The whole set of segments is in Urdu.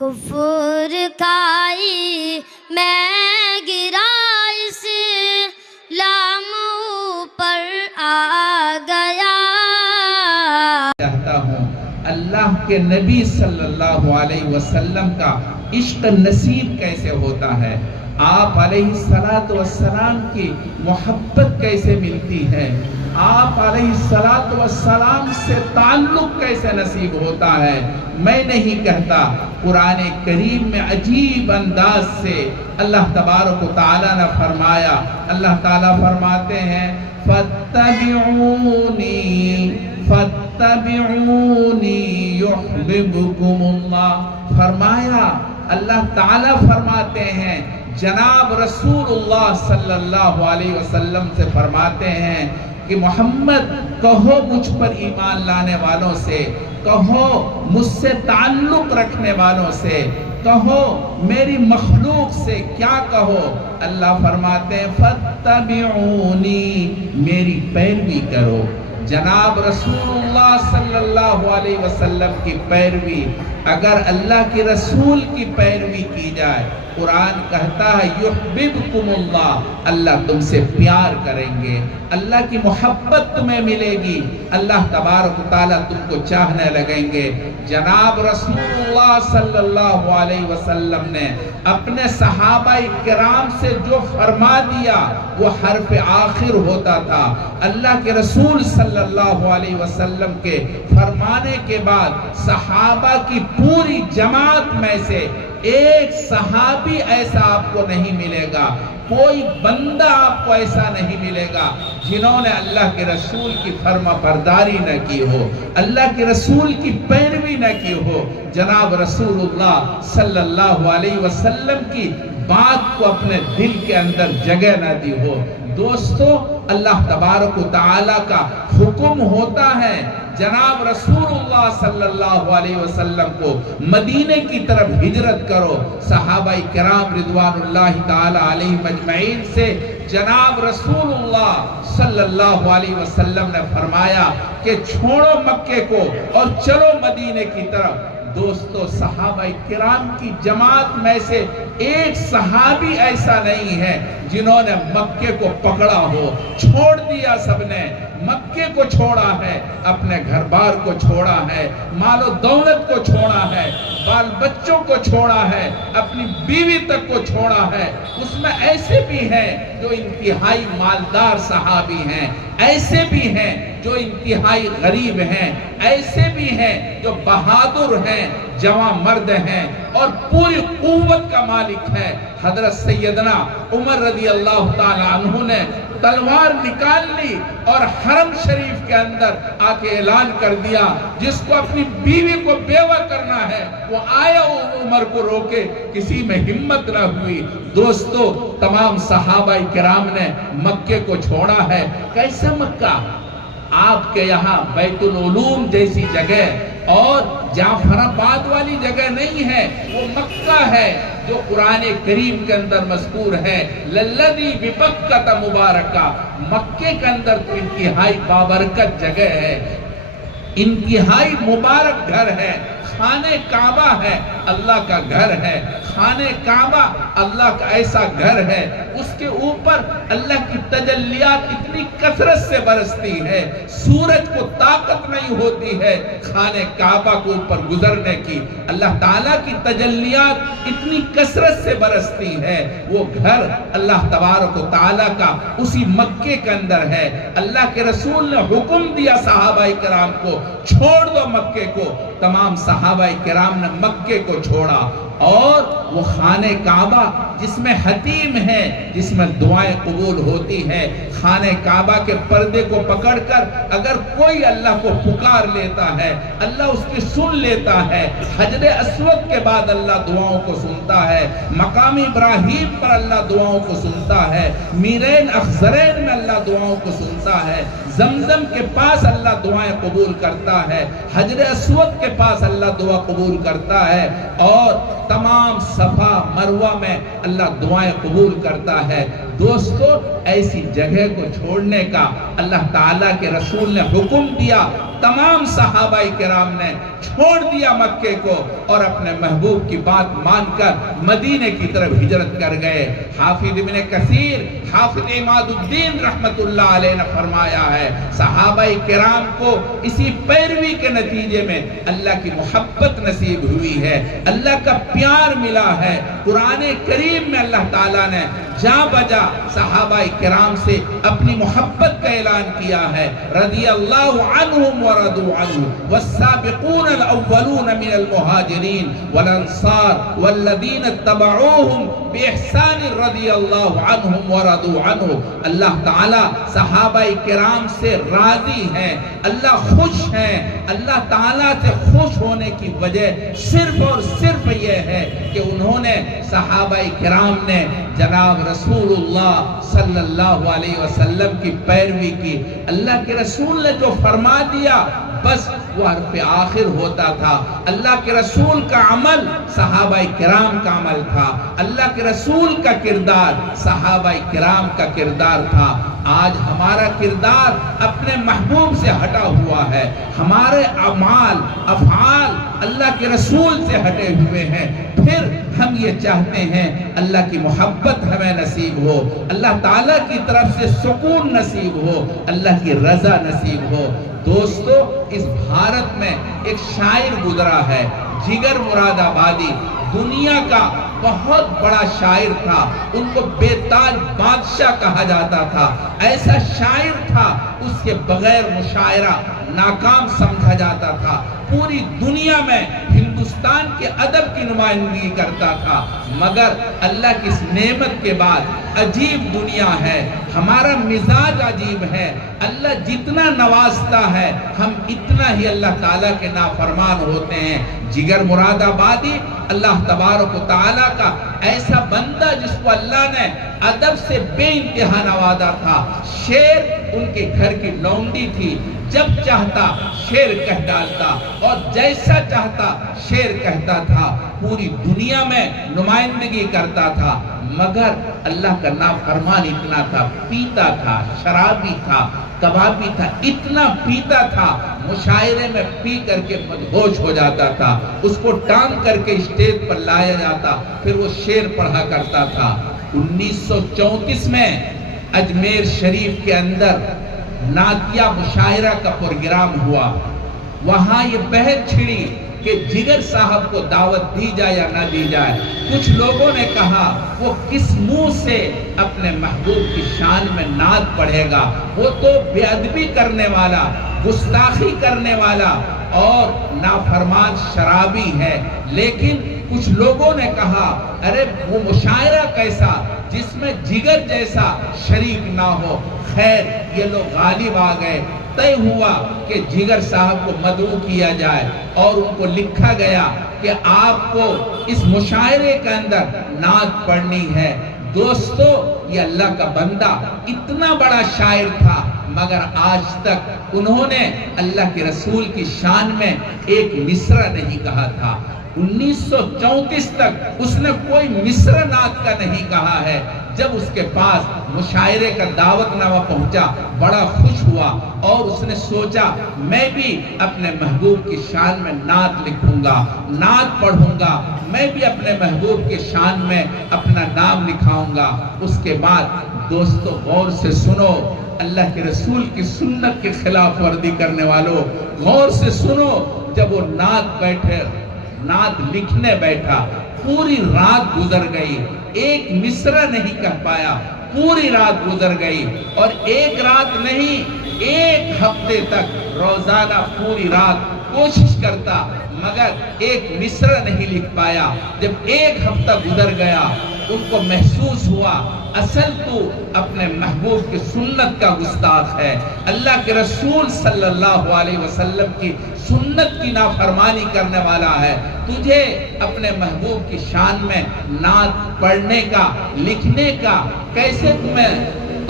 کفر کھائی میں گرا اسلام پر آ گیا. چاہتا ہوں اللہ کے نبی صلی اللہ علیہ وسلم کا عشق نصیب کیسے ہوتا ہے، آپ علیہ السلام کی محبت کیسے ملتی ہے، آپ علیہ السلام سے تعلق کیسے نصیب ہوتا ہے. میں نہیں کہتا، قرآن کریم میں عجیب انداز سے اللہ تبارک و تعالیٰ نے فرمایا. اللہ تعالیٰ فرماتے ہیں فَاتَّبِعُونِي يُحْبِبْكُمُ اللَّهُ. فرمایا اللہ تعالیٰ فرماتے ہیں، جناب رسول اللہ صلی اللہ علیہ وسلم سے فرماتے ہیں کہ محمد کہو مجھ پر ایمان لانے والوں سے، کہو مجھ سے تعلق رکھنے والوں سے، کہو میری مخلوق سے کیا کہو. اللہ فرماتے ہیں فَاتَّبِعُونِي، میری پیروی کرو. جناب رسول اللہ صلی اللہ علیہ وسلم کی پیروی، اگر اللہ کی رسول کی پیروی کی جائے، قرآن کہتا ہے یحببکم اللہ، اللہ تم سے پیار کریں گے، اللہ کی محبت تمہیں ملے گی، اللہ تبارک و تعالیٰ تم کو چاہنے لگیں گے. جناب رسول اللہ صلی اللہ علیہ وسلم نے اپنے صحابہ کرام سے جو فرما دیا وہ حرف آخر ہوتا تھا. اللہ کے رسول صلی اللہ علیہ وسلم کے فرمانے کے بعد صحابہ کی پوری جماعت میں سے ایک صحابی ایسا آپ کو نہیں ملے گا، کوئی بندہ آپ کو ایسا نہیں ملے گا جنہوں نے اللہ کے رسول کی فرما برداری نہ کی ہو، اللہ کے رسول کی پیروی نہ کی ہو، جناب رسول اللہ صلی اللہ علیہ وسلم کی بات کو اپنے دل کے اندر جگہ نہ دی ہو. دوستو، اللہ تبارک و تعالیٰ کا حکم ہوتا ہے جناب رسول اللہ صلی اللہ علیہ وسلم کو مدینے کی طرف ہجرت کرو. صحابہ کرام رضوان اللہ تعالی علیہ مجمعین سے جناب رسول اللہ صلی اللہ علیہ وسلم نے فرمایا کہ چھوڑو مکے کو اور چلو مدینے کی طرف. دوستو، صحابہ کرام کی جماعت میں سے ایک صحابی ایسا نہیں ہے جنہوں نے مکے کو پکڑا ہو. چھوڑ دیا سب نے، مکے کو چھوڑا ہے، اپنے گھر بار کو چھوڑا ہے، مال و دولت کو چھوڑا ہے، بال بچوں کو چھوڑا ہے، اپنی بیوی تک کو چھوڑا ہے. اس میں ایسے بھی ہیں جو انتہائی مالدار صحابی ہیں، ایسے بھی ہیں جو انتہائی غریب ہیں، ایسے بھی ہیں جو بہادر ہیں، جوان مرد ہیں اور پوری قوت کا مالک ہے. حضرت سیدنا عمر رضی اللہ تعالی عنہ نے تلوار نکال لی اور حرم شریف کے اندر آ کے اعلان کر دیا، جس کو اپنی بیوی کو بیوہ کرنا ہے وہ آیا عمر کو روکے. کسی میں ہمت نہ ہوئی. دوستو، تمام صحابہ کرام نے مکے کو چھوڑا ہے. کیسا مکہ؟ آپ کے یہاں بیت العلوم جیسی جگہ اور جعفر آباد والی جگہ نہیں ہے، وہ مکہ ہے جو قرآن کریم کے اندر مذکور ہے. للذی ببکۃ مبارکہ، مکے کے اندر تو انتہائی بابرکت جگہ ہے، انتہائی مبارک گھر ہے. خانہ کعبہ ہے، اللہ کا گھر ہے. خانہ کعبہ اللہ کا ایسا گھر ہے، اس کے اوپر اللہ کی تجلیات اتنی کثرت سے برستی ہے، سورج کو طاقت نہیں ہوتی ہے خانہ کعبہ کو اوپر گزرنے کی. اللہ تعالیٰ کی تجلیات اتنی کثرت سے برستی ہے. وہ گھر اللہ تبارک و تعالیٰ کا اسی مکے کے اندر ہے. اللہ کے رسول نے حکم دیا صحابہ کرام کو، چھوڑ دو مکے کو. تمام صحابہ کرام نے مکے کو چھوڑا اور وہ خانہ کعبہ جس میں حتیم ہے، جس میں دعائیں قبول ہوتی ہے، خانہ کعبہ کے پردے کو پکڑ کر اگر کوئی اللہ کو پکار لیتا ہے، اللہ اس کی سن لیتا ہے. حجر اسود کے بعد اللہ دعاؤں کو سنتا ہے، مقام ابراہیم پر اللہ دعاؤں کو سنتا ہے، میرین اخزرین میں اللہ دعاؤں کو سنتا ہے. زمزم کے پاس اللہ دعائیں قبول کرتا ہے، حجر اسود کے پاس اللہ دعا قبول کرتا ہے، اور تمام صفا مروہ میں اللہ دعائیں قبول کرتا ہے۔ دوستو، ایسی جگہ کو چھوڑنے کا اللہ تعالیٰ کے رسول نے حکم دیا، تمام صحابہ کرام نے چھوڑ دیا مکے کو اور اپنے محبوب کی بات مان کر مدینے کی طرف ہجرت کر گئے۔ حافظ ابن کثیر، حافظ عماد الدین رحمت اللہ علیہ نے فرمایا ہے، صحابہ کرام کو اسی پیروی کے نتیجے میں اللہ کی محبت نصیب ہوئی ہے، اللہ کا پیار ملا ہے۔ قرآن کریم میں اللہ تعالیٰ نے جا بجا صحابہ کرام سے اپنی محبت کا اعلان کیا ہے، رضی اللہ عنہم ورضوا عنہ والسابقون الاولون من المہاجرین والانصار والذین اتبعوہم باحسان رضی اللہ عنہم ورضوا عنہ۔ اللہ تعالیٰ صحابہ کرام سے راضی ہیں، اللہ خوش ہیں۔ اللہ تعالیٰ سے خوش ہونے کی وجہ صرف اور صرف یہ ہے کہ انہوں نے، صحابہ کرام نے جناب رسول اللہ صلی اللہ علیہ وسلم کی پیروی کی۔ اللہ کے رسول نے جو فرما دیا بس وہ حرف آخر ہوتا تھا۔ اللہ کے رسول کا عمل صحابہ کرام کا عمل تھا، اللہ کے رسول کا کردار صحابہ کرام کا کردار تھا۔ آج ہمارا کردار اپنے محبوب سے ہٹا ہوا ہے، ہمارے اعمال افعال اللہ کے رسول سے ہٹے ہوئے ہیں، پھر ہم یہ چاہتے ہیں اللہ کی محبت ہمیں نصیب ہو، اللہ تعالیٰ کی طرف سے سکون نصیب ہو، اللہ کی رضا نصیب ہو۔ دوستو، اس بھارت میں ایک شاعر گزرا ہے، جگر مراد آبادی، دنیا کا بہت بڑا شاعر تھا، ان کو بے تاج بادشاہ کہا جاتا تھا۔ ایسا شاعر تھا، اس کے بغیر مشاعرہ ناکام سمجھا جاتا تھا، پوری دنیا میں ہندوستان کے ادب کی نمائندگی کرتا تھا، مگر اللہ کی اس نعمت کے بعد عجیب دنیا ہے، ہمارا مزاج عجیب ہے، اللہ جتنا نوازتا ہے ہم اتنا ہی اللہ تعالیٰ کے نافرمان ہوتے ہیں۔ جگر مراد آبادی اللہ تبارک و تعالیٰ کا ایسا بندہ جس کو اللہ نے ادب سے بے انتہا نوازا تھا۔ شعر ان کے گھر کی لونڈی تھی، جب چاہتا شعر کہہ ڈالتا اور جیسا چاہتا شعر کہتا تھا، پوری دنیا میں نمائندگی کرتا تھا، مگر اللہ کا نافرمان اتنا تھا، پیتا تھا، شرابی تھا، کبابی تھا، اتنا پیتا تھا، مشاعرے میں پی کر کے مدہوش ہو جاتا تھا، اس کو ٹانگ کر کے اسٹیج پر لایا جاتا، پھر وہ شعر پڑھا کرتا تھا۔ 1934 میں اجمیر شریف کے اندر نعتیہ مشاعرہ کا پروگرام ہوا، وہاں یہ بحث چھڑی کہ جگر صاحب کو دعوت دی جائے یا نہ دی جائے۔ کچھ لوگوں نے کہا وہ کس منہ سے اپنے محبوب کی شان میں نعت پڑھے گا، وہ تو بے ادبی کرنے والا، گستاخی کرنے والا اور نافرمان شرابی ہے۔ لیکن کچھ لوگوں نے کہا ارے وہ مشاعرہ کیسا جس میں جگر جیسا شریک نہ ہو۔ خیر، یہ لوگ غالب آ گئے، طے ہوا کہ جگر صاحب کو مدعو کیا جائے اور ان کو لکھا گیا کہ آپ کو اس مشاعرے کے اندر نعت پڑھنی ہے۔ دوستو، یہ اللہ کا بندہ اتنا بڑا شاعر تھا، مگر آج تک انہوں نے اللہ کے رسول کی شان میں ایک مصرع نہیں کہا تھا۔ 1934 تک اس نے کوئی مصرع نعت کا نہیں کہا ہے۔ جب اس کے پاس مشاعرے کا دعوت نامہ پہنچا، بڑا خوش ہوا اور اس نے سوچا میں بھی اپنے محبوب کی شان میں نعت لکھوں گا، نعت پڑھوں گا، میں بھی اپنے محبوب کی شان میں اپنا نام لکھاؤں گا۔ اس کے بعد دوستو غور سے سنو، اللہ کے رسول کی سنت کی خلاف ورزی کرنے والوں، غور سے سنو، جب وہ نعت لکھنے بیٹھا، پوری رات گزر گئی، ایک مصرع نہیں کہہ پایا، پوری رات گزر گئی، اور ایک رات نہیں، ایک ہفتے تک روزانہ پوری رات کوشش کرتا، مگر ایک مصرع نہیں لکھ پایا۔ جب ایک ہفتہ گزر گیا، ان کو محسوس ہوا اصل تو اپنے محبوب کی سنت کا گستاخ ہے، اللہ کے رسول صلی اللہ علیہ وسلم کی سنت کی نافرمانی کرنے والا ہے، تجھے اپنے محبوب کی شان میں نعت پڑھنے کا، لکھنے کا کیسے تمہیں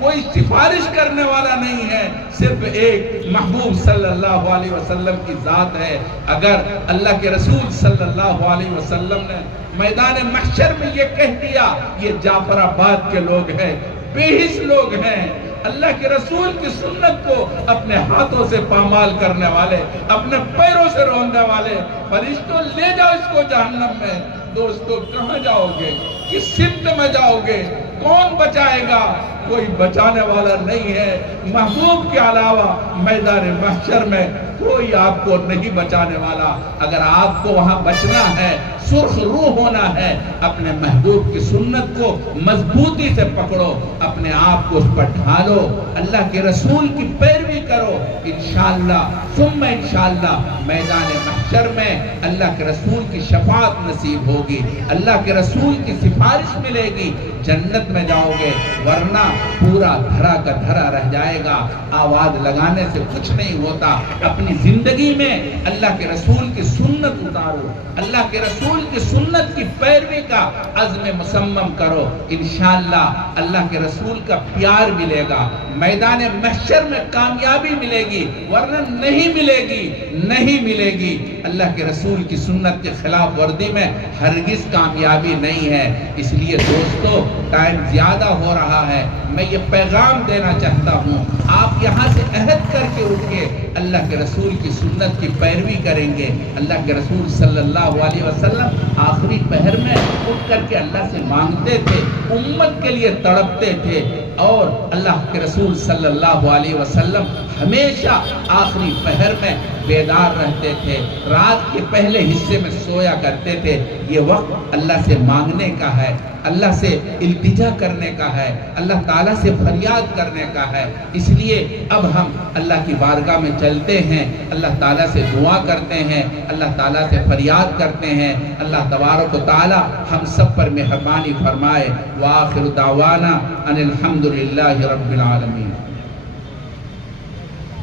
کوئی سفارش کرنے والا نہیں ہے، صرف ایک محبوب صلی اللہ علیہ وسلم کی ذات ہے۔ اگر اللہ کے رسول صلی اللہ علیہ وسلم نے میدان محشر میں یہ کہہ دیا، یہ جعفر آباد کے لوگ ہیں، بے حس لوگ ہیں، اللہ کے رسول کی سنت کو اپنے ہاتھوں سے پامال کرنے والے، اپنے پیروں سے روندنے والے، فرشتوں لے جاؤ اس کو جہنم میں۔ دوستو کہاں جاؤ گے؟ کس سمت میں جاؤ گے؟ کون بچائے گا؟ کوئی بچانے والا نہیں ہے، محبوب کے علاوہ میدان محشر میں کوئی آپ کو نہیں بچانے والا۔ اگر آپ کو وہاں بچنا ہے، سرخ روح ہونا ہے، اپنے محبوب کی سنت کو مضبوطی سے پکڑو، اپنے آپ کو اس پر ڈھالو، اللہ کے رسول کی پیروی کرو، انشاءاللہ ثم انشاءاللہ میدان محشر میں اللہ کے رسول کی شفاعت نصیب ہوگی، اللہ کے رسول کی سفارش ملے گی، جنت میں جاؤ گے، ورنہ پورا دھرا کا دھرا رہ جائے گا۔ آواز لگانے سے کچھ نہیں ہوتا، اپنی زندگی میں اللہ کے رسول کی سنت اتارو، اللہ کے رسول کی سنت کی پیروی کا عزم مصمم کرو، انشاءاللہ اللہ کے رسول کا پیار ملے گا، میدان محشر میں کامیابی ملے گی، ورنہ نہیں ملے گی، نہیں ملے گی۔ اللہ کے رسول کی سنت کے خلاف ورزی میں ہرگز کامیابی نہیں ہے۔ اس لیے دوستو ٹائم زیادہ ہو رہا ہے، میں یہ پیغام دینا چاہتا ہوں، آپ یہاں سے عہد کر کے اٹھ کے اللہ کے رسول کی سنت کی پیروی کریں گے۔ اللہ کے رسول صلی اللہ علیہ وسلم آخری پہر میں اٹھ کر کے اللہ سے مانگتے تھے، امت کے لیے تڑپتے تھے، اور اللہ کے رسول صلی اللہ علیہ وسلم ہمیشہ آخری پہر میں بیدار رہتے تھے، رات کے پہلے حصے میں سویا کرتے تھے۔ یہ وقت اللہ سے مانگنے کا ہے، اللہ سے التجا کرنے کا ہے، اللہ تعالیٰ سے فریاد کرنے کا ہے۔ اس لیے اب ہم اللہ کی بارگاہ میں چلتے ہیں، اللہ تعالیٰ سے دعا کرتے ہیں، اللہ تعالیٰ سے فریاد کرتے ہیں، اللہ تبارک و تعالیٰ ہم سب پر مہربانی فرمائے۔ وآخر دعوانا ان الحمدللہ رب العالمین۔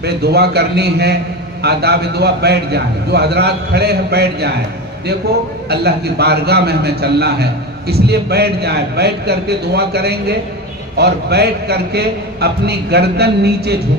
بے دعا کرنی ہے، آداب دعا بیٹھ جائیں، جو حضرات کھڑے ہیں بیٹھ جائیں۔ دیکھو اللہ کی بارگاہ میں ہمیں چلنا ہے، اس لیے بیٹھ جائیں، بیٹھ کر کے دعا کریں گے، اور بیٹھ کر کے اپنی گردن نیچے جھکا